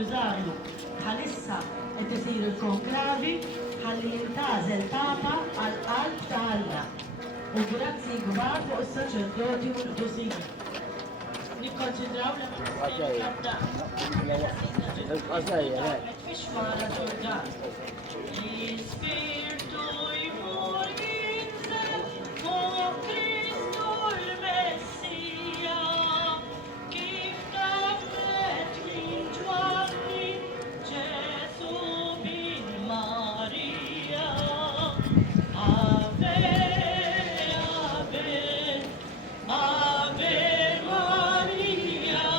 nużarlu bħalissa qed isir il-konklavi ħalli jintażel papa għall-qalb ta' Alla. U grazzi kbar fuq is-saċerdoti u l-qdusija. Nikkonsidraw fix-xmara Ġordan. L-Ispirtu jmur jinżel fuq Kristu l-Messija, kif tafret minn Ġwanni Ġesu min Marija. Ave, Ave, Ave Maria,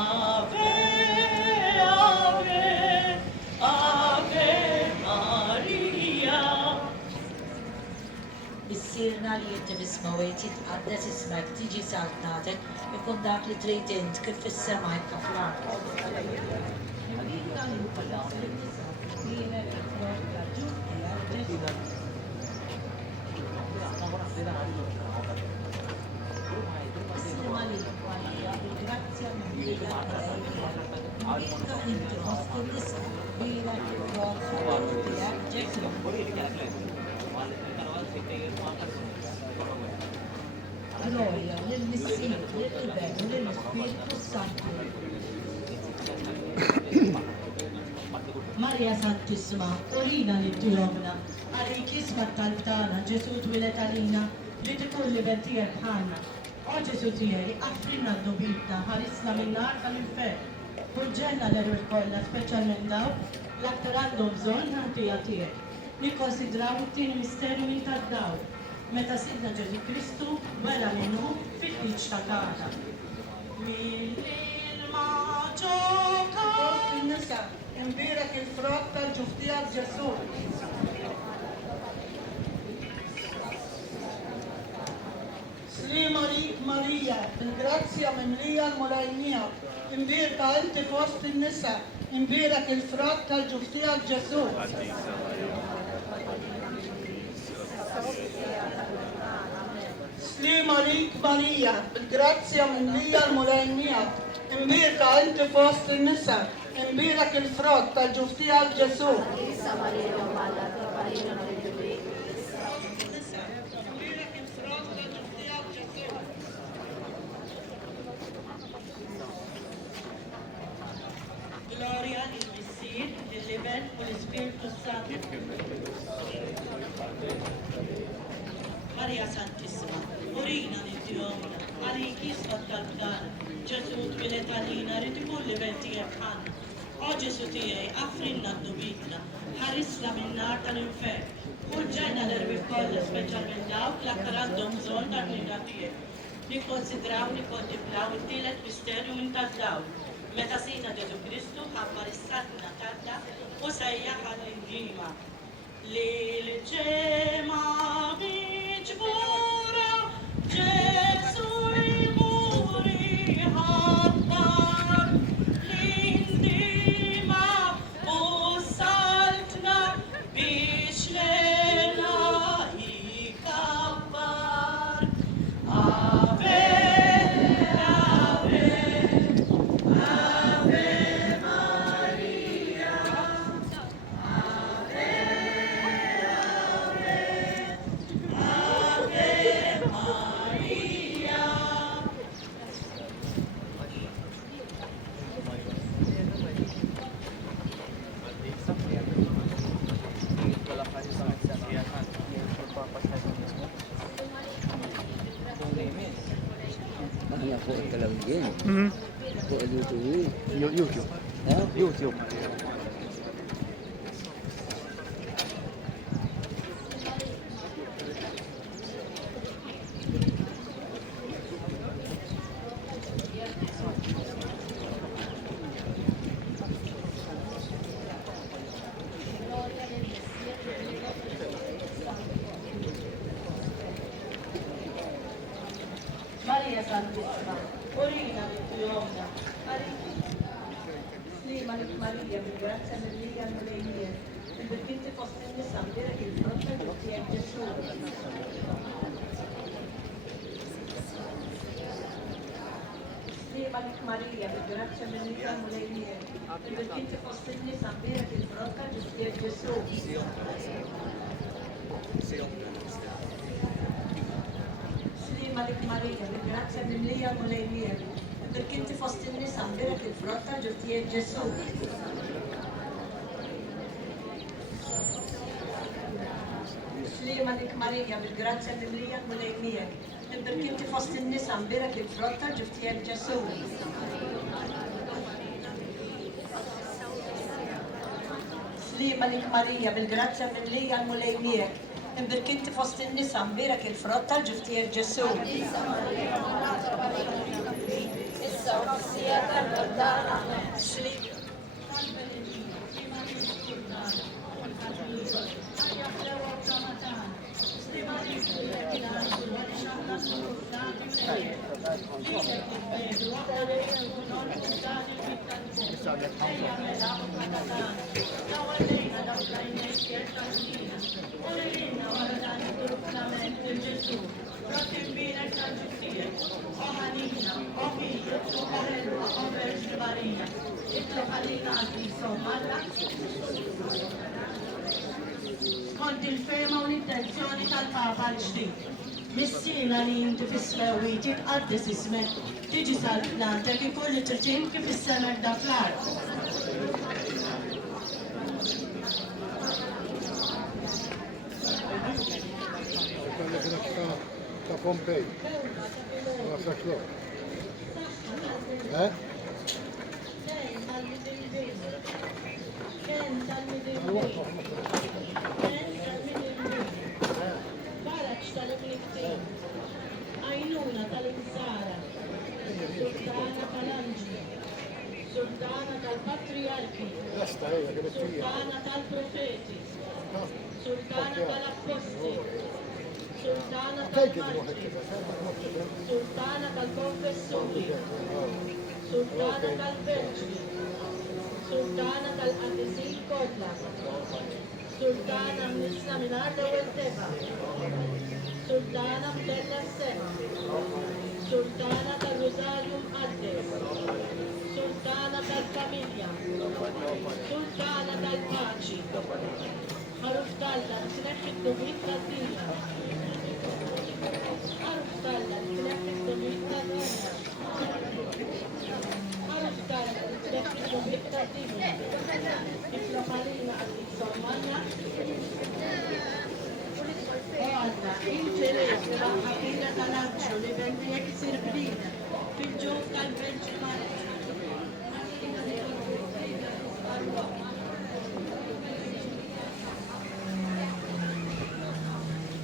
Ave, Ave, Ave Maria. Issirna li jinti bismawet jitqaddes ismek tiġi saltnatek ikun dak li trid int kif fis-sema jibqa' fl-ard. Gloria lill-Missir, lill-Iber u lill-Spiritu Santu. Marja Santissima, urina li t-tilomna, għalik jisma tal-btana, Ġesu twilet għalina, li tikun li bentijek bħanna. O Ġesu tijaj, għaffrinna d-dubitna, ħarisna minnar tal-infer. Purġenna l-erwir kolla, speċjalment daw, l-aktar għandhom bżonn ħantija tijek. Nikkonsidraw t-tini misterju li tad-daw. Meta sidna Ġesu Kristu, wera minnu fit-tiċ ta' Kana. Mill-ilma ġoka. النساء امبارح الفراق tal-ġuftija Ġesu. Slima lik Marija, il-grazzja mimlija l-mulajnija, imbirka inti fost in-nisa, imbirek il-frat tal-ġuftija Ġesu. Slima lik Marija, il-grazzja mimlija l-mulajnija, imbirka inti fost in-nisa, imbirek il-frat tal-ġuftija Ġesu. Gloria lill-Missir, lill-Iber u l-Ispiritu Santu. Marja Santissima, urina li t-tilomna, għalik jisma tal-btana, Ġesu twilet għalina, rrid ikun li bentijek bħanna. O Ġesu tijaj, għaffrinna d-dubitna, ħarisna min-nar tal-infer. Urġajna l-erbir kollha, speċjalment dawk l-aktar għandhom bżonn tal-nina tijek. Nikkonsidraw, nikkontemplaw it-tielet misterju minn tad-dawl. Meta sina Ġesu Kristu ħabbar is-satna tadda u sejjaħ għall-inġima. Lil-ġema miġbura Ġesu l-muri ħabbar, l-indima u saltna biex lena jikabbar. Ave, Ave, Ave Maria, Ave, Ave, Ave Maria. هي فوق التلفزيون فوق اليوتيوب يوتيوب ها يوتيوب Marija Santissima, urina li t-tilomna, għalik Slima lik Marija, bil-grazzja mill-Liga l-Mulejnija, il-birkinti fost in-nisa, direk il-frott tal-ġuftija Ġesu. Malik Maria, ringrazia Maria Molenia, perché ti posti sapere che il frotto è Gesù. Sri Malik Maria, ringrazia Maria Molenia, perché ti posti sapere che il frotto è Gesù. Sri Malik Maria, ringrazia Maria Molenia, perché ti posti sapere che il frotto è Gesù. Sri Malik Maria, grazia mille al Mulejniek, e perché ti foste nisa mbira che il frotto ġiftier Ġesu. Issa u nofsija tal-Għaddana. Sri Kont il-fema u l-intenzjoni tal-Papa l-ġdid. Missina li jinti fis-smewi titqaddis ismek tiġi sal-plantek ikolli tirtim kif is-semer da fl-art. Ta' Pompej. Ma saxlo. Eh? Baraċ tal-Ibniktin, Għajnuna tal-Insara, Sultana tal-Anġli, Sultana tal-Patriarki, Sultana tal-Profeti, Sultana tal-Apposti, Sultana tal-Marti, Sultana tal-Konfessuri, Sultana tal-Verġi, Sultana tal-Qadisin kollha, Sultana mnisna minn arda u l-teba, Sultana mdella s-sema, Sultana tal-Rosarju mqaddes, Sultana tal-Familja, Sultana tal-Paċi, Ħaruf Talla tneħħi d-dubit tad-dinja, Ħaruf Talla tneħħi d-dubit tad-dinja, Ħaruf Talla tneħħi d-dubit tad-dinja, Iflaħalina għal-Sommanna, Għadna, il-ġerez l-ħakina tal-anċu li bendi jek sir blina fil-ġuf tal-Belġi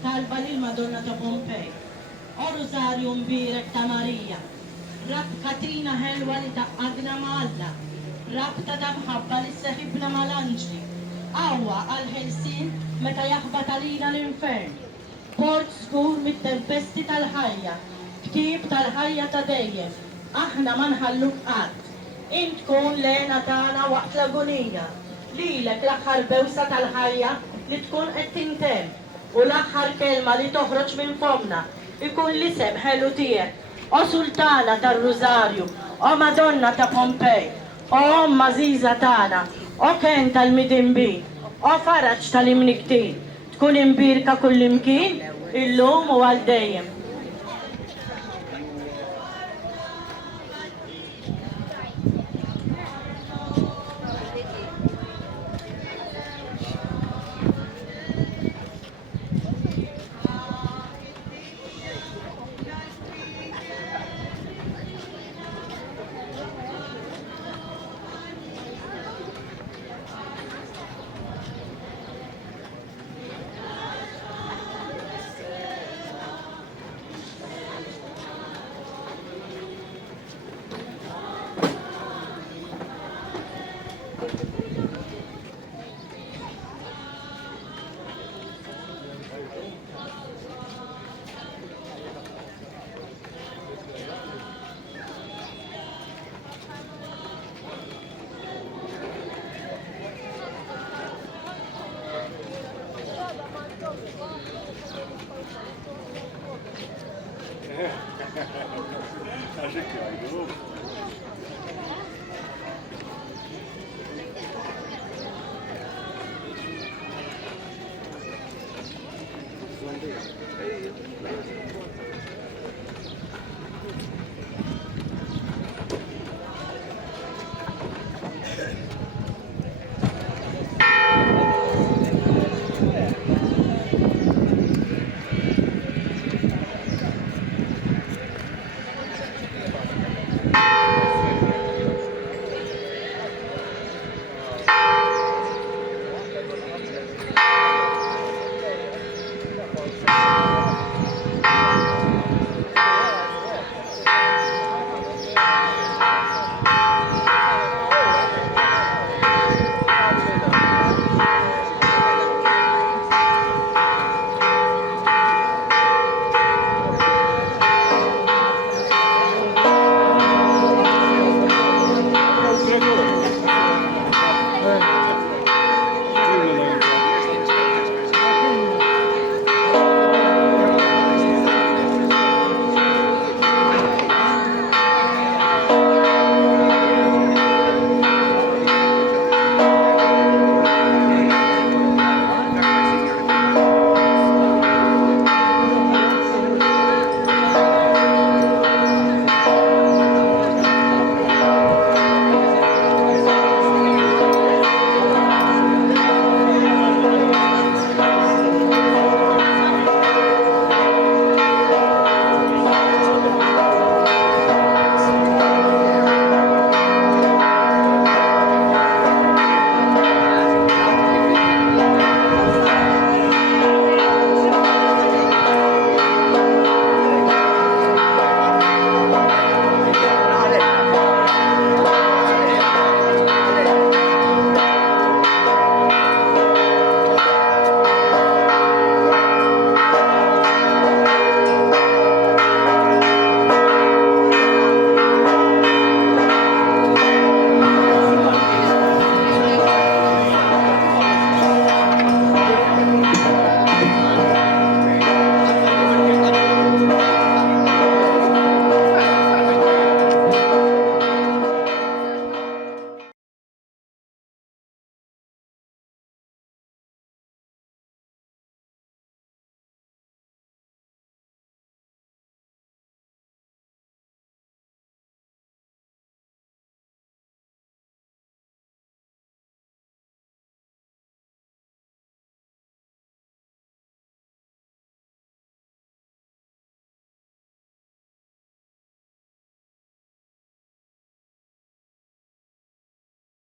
talba lil-Madonna ta' Pompej, o Rosario mbirek ta' Marija, rabkatina ħelwa li taqqadna ma' Alla, rabta ta' mħabba li seħibna mal-anġli, għawa għal-ħelsin meta jaħbat għalina l-infern, port skur mit-tempesti tal-ħajja, ktib tal-ħajja ta' dejjem, aħna ma nħalluk qatt, int tkun lena tagħna waqt l-agonija, lilek l-aħħar bewsa tal-ħajja li tkun qed tintemm, u l-aħħar kelma li toħroġ minn fomna ikun l-isem ħelu tiegħek, o Sultana tar-Rużarju, o Madonna ta' Pompej, o Omma Żiża tagħna, o Ken tal-Midimbi, o Faraġ tal-Imniktin, tkun imbirka kullimkien, illum u għal dejjem. Għaxek jgħajdu. Amen.